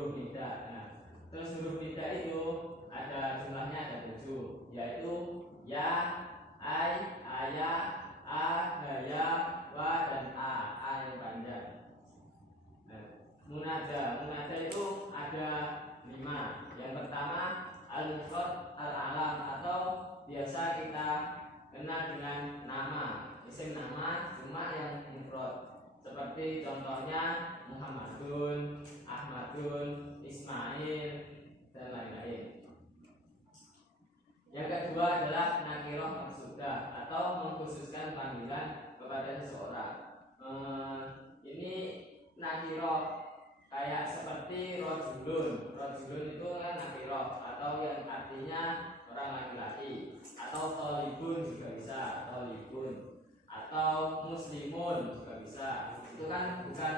huruf nida. Nah, terus huruf nida itu ada jumlahnya ada 7, yaitu ya, ai, aya, a, haya, wa, dan a yang panjang. Nah, munada itu ada 5. Yang pertama al-mufrad al-alam, atau biasa kita kenal dengan nama, isim nama cuma yang mufrad. Seperti contohnya Muhammadun, Ahmadun, Ismail, dan lain-lain. Yang kedua adalah nakirah maksudah, atau mengkhususkan panggilan kepada seseorang. Ini nakirah kayak seperti rojulun. Rojulun itu kan nakirah, atau yang artinya orang laki-laki. Atau tolibun juga bisa, tolibun. Atau muslimun juga bisa. Itu kan bukan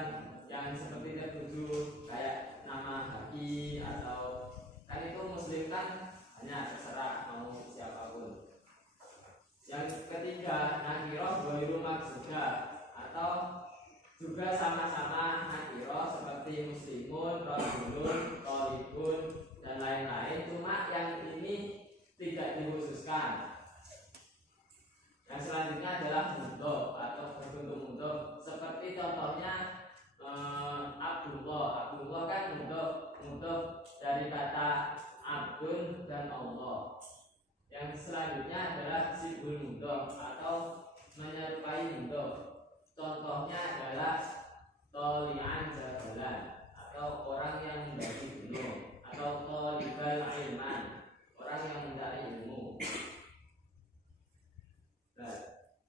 yang seperti tertuju kayak nama haki, atau kan itu muslim kan hanya terserah mau siapapun. Yang ketiga nakirah ghairu maksudah, atau juga sama-sama nakirah seperti muslimun, rajulun, thalibun, dan lain-lain, cuma yang ini tidak dikhususkan. Yang selanjutnya adalah mudhof atau berbentuk mudhof, seperti contohnya Abdullah. Abdullah kan mudhof dari kata abdun dan Allah. Yang selanjutnya adalah sibul mudhof atau menyerupai mudhof. Contohnya adalah tolian jabalan, atau orang yang mendaki gunung, atau tolibal ilman, orang yang mencari ilmu. Nah,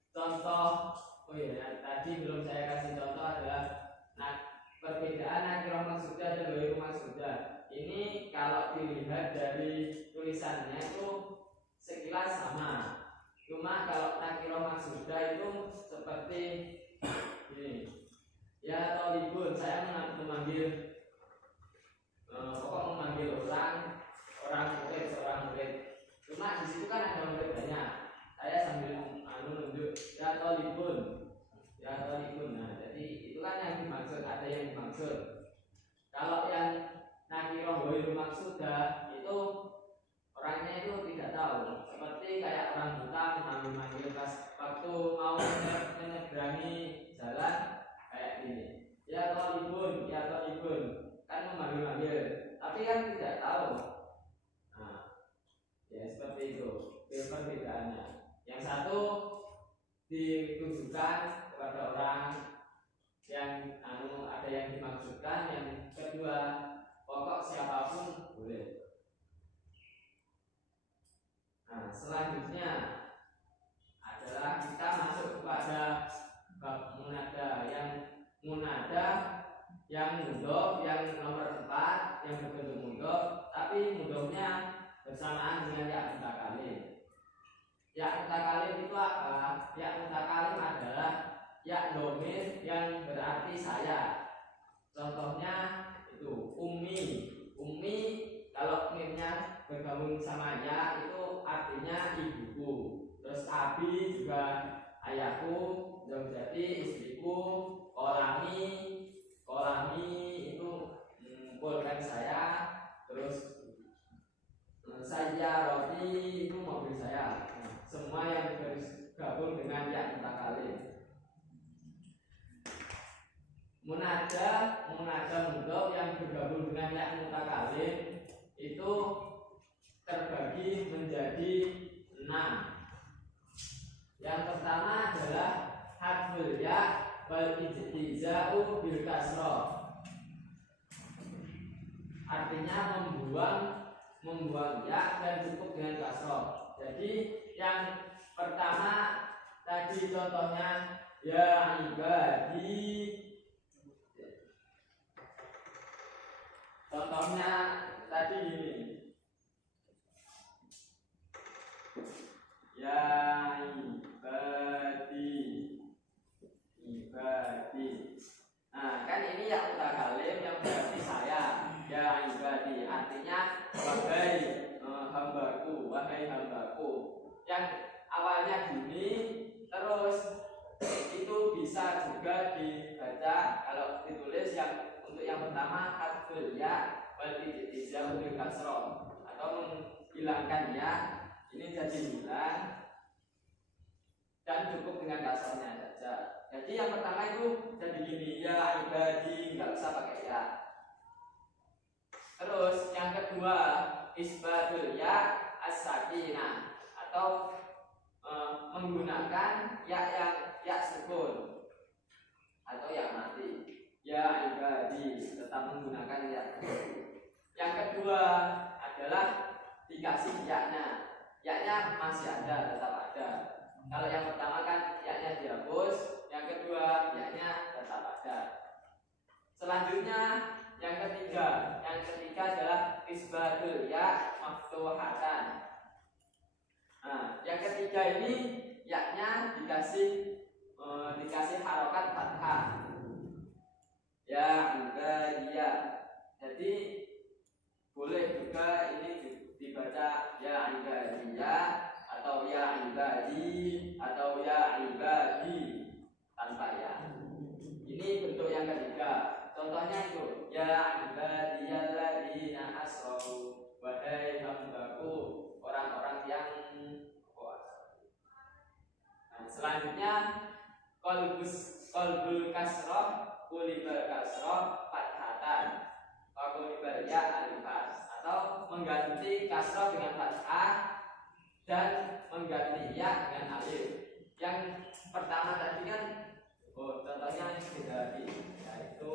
contoh, tadi belum saya kasih contoh adalah perbedaan nakirah maksudah dan ghairu maksudah. Ini kalau dilihat dari tulisannya itu sekilas sama. Cuma kalau nakirah maksudah itu seperti ini. Ya tolibun, saya memanggil memanggil orang murid, seorang murid. Cuma di situ kan ada murid banyak. Saya sambil nunjuk ya tolibun. Nah, jadi itu kan yang dimaksud, ada yang dimaksud. Kalau yang nakirah ghairu maksudah itu orangnya itu tidak tahu. Seperti kayak orang buta memanggil pas waktu mau menyeberangi jalan kayak gini. Ya tolibun, kan memanggil, tapi kan tidak tahu. Nah, ya seperti itu perbedaannya. Yang satu ditujukan kepada orang yang ada yang dimaksudkan, yang kedua pokok siapapun boleh. Nah, selanjutnya adalah kita masuk kepada bab munada. Yang munada yang mudhof, yang nomor 4, yang berbentuk mudhof, tapi mudhofnya bersamaan dengan ya mutakalim. Ya mutakalim itu apa? Ya mutakalim adalah ya dhamir yang berarti saya. Contohnya itu ummi kalau mimnya bergabung sama ya itu artinya ibuku. Terus abi juga ayahku, jadi istriku. Kolami itu pulpen saya. Terus saya roti itu mobil saya. Semua yang bergabung dengan ya mutakalim. Munada mudhof yang bergabung dengan ya mutakalim itu terbagi menjadi 6. Yang pertama adalah hadful ya wal ijtiza'u bil kasrah. Artinya membuang ya dan cukup dengan kasrah. Jadi yang pertama tadi contohnya ya ibadi. Contohnya tadi ini. Ya ibadi. Nah, kan ini ya mutakalim yang berarti saya. Ya ibadi artinya wahai hambaku. Yang awalnya bunyi terus itu bisa juga dibaca kalau ditulis yang Untuk yang pertama hadful ya wal ijtizam bil kasroh, atau menghilangkan ya ini jadi hilang dan cukup dengan kasrohnya saja. Jadi yang pertama itu jadi gini, ya ibadi, nggak usah pakai ya. Terus yang kedua isbatul ya as-sakinah, atau menggunakan ya yang ya sukun atau ya mati. Ya ibadi tetap menggunakan ya. Yang kedua adalah dikasih ya-nya. Ya-nya masih ada, tetap ada. Kalau yang pertama kan ya-nya dihapus, yang kedua ya-nya tetap ada. Selanjutnya yang ketiga adalah isbatul ya maftuhatan. Nah, yang ketiga ini ya-nya dikasih harokat fathah. Ya ibadiyah. Jadi boleh juga ini dibaca ya ibadiyah atau ya ibadi atau ya ibadi tanpa ya. Ini bentuk yang ketiga. Contohnya itu ya ibadiyalladzina asrafu, wahai hambaku orang-orang yang kuasa. Nah, selanjutnya qalbul kasrah kulibal kasroh fathatan kulibal ya alifan, atau mengganti kasroh dengan fathah dan mengganti ya dengan alif. Yang pertama tadi kan contohnya yang beda lagi, yaitu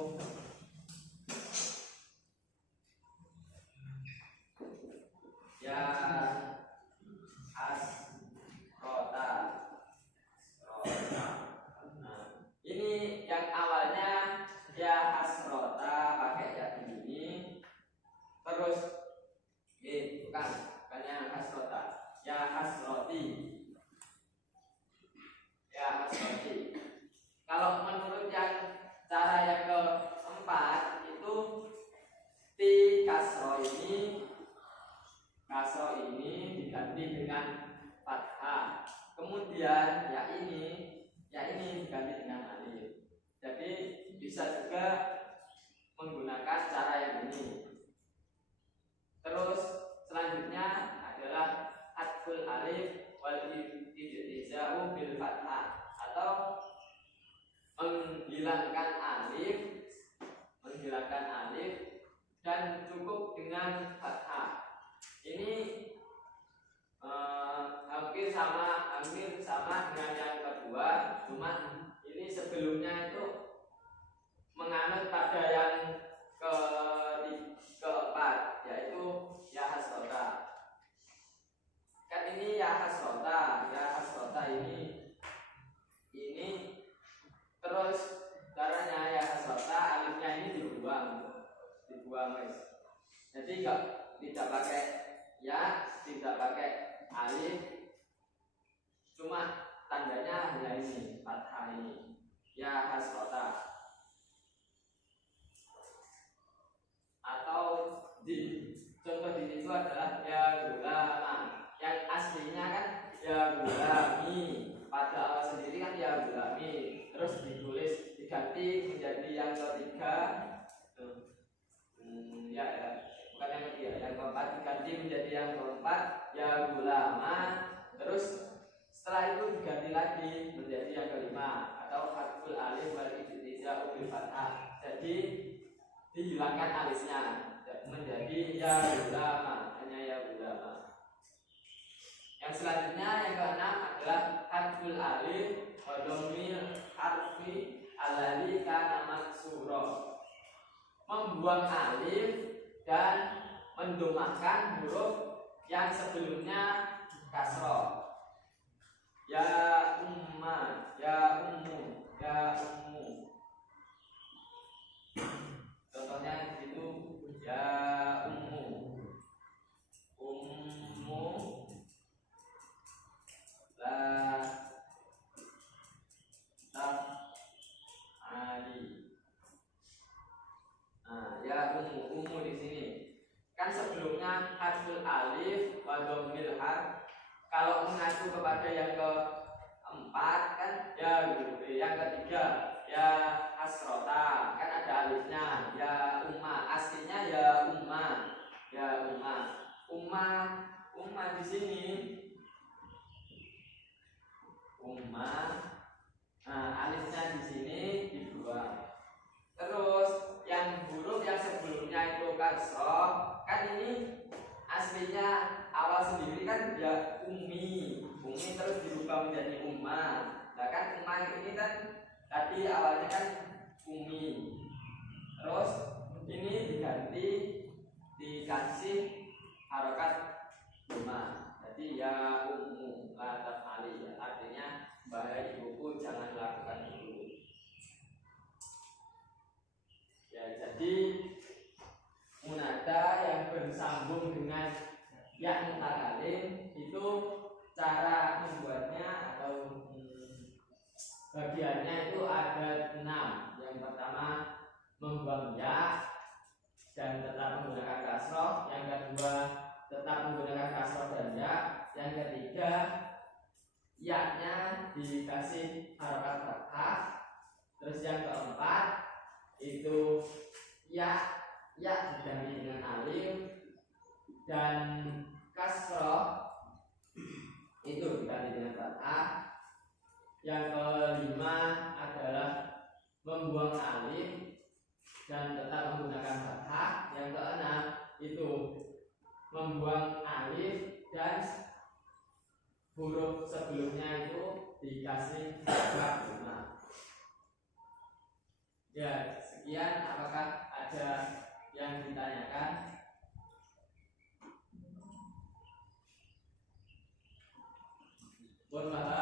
ya asrota. Ini yang awalnya ya hasrota pakai ya ini, terus bukan yang hasrota, ya hasroti, ya hasroti. Kalau menurut yang cara yang keempat itu ti kasro ini diganti dengan fathah, kemudian ya ini diganti dengan alif. Jadi bisa juga menggunakan cara yang ini. Terus selanjutnya adalah hadful alif wal ijtiza'u bil fathah, atau menghilangkan alif dan cukup dengan fathah. Ini hampir sama dengan yang kedua, cuma ini sebelumnya itu menganut pada yang keempat, yaitu ya hasrota. Kan ini ya hasrota ini terus caranya ya hasrota, alifnya ini dibuang guys. Jadi tidak pakai ya, tidak pakai alif, cuma tandanya hanya ini fathah ini ya hasrota. Atau contoh di situ adalah ya gulama, yang aslinya kan ya gulami, pada awal sendiri kan ya gulami, terus ditulis diganti menjadi yang ketiga bukan yang ketiga, yang keempat diganti menjadi yang keempat ya gulama, terus setelah itu diganti lagi menjadi yang kelima, atau hadful alif wal ijtiza'u bil fathah. Jadi dihilangkan alifnya menjadi ya ulama, hanya ya ulama. Yang selanjutnya yang keenam adalah hadful alif wa dhammil harfi alladzi kana maksura, membuang alif dan mendomahkan huruf yang sebelumnya kasroh. Ya umma, ya ummu, ya ummu. Contohnya di situ ya ummu la ali. Nah, ya ummu di sini kan sebelumnya hadful alif wa dhammil harf. Kalau mengacu kepada yang keempat kan ya yang ketiga ya asrota, kan ada alifnya. Ya umma, aslinya ya umma. Ya umma. Umma di sini. Umma. Nah, alifnya di sini dibuang. Terus yang huruf yang sebelumnya itu kasroh, kan ini aslinya awal sendiri kan dia umi terus dirubah menjadi umma. Nah kan umma ini kan tadi awalnya kan umi, terus ini diganti dikasih harokat umma, jadi ya ummu la taf'ali, ya, artinya bahaya ibuku jangan lakukan itu. Ya, jadi munada yang bersambung dengan ya mutakalim itu cara membuatnya atau bagiannya itu ada 6. Yang pertama membuang ya dan tetap menggunakan kasroh. Yang kedua tetap menggunakan kasroh dan ya. Yang ketiga ya-nya dikasih harokat fathah. Terus yang keempat itu ya diganti dengan alif, dan kasroh itu diganti dengan fathah. Yang kelima adalah membuang alif dan tetap menggunakan fathah. Yang keenam itu membuang alif dan huruf sebelumnya itu dikasih fathah. Ya, sekian. Apakah ada yang ditanyakan? Mohon maaf.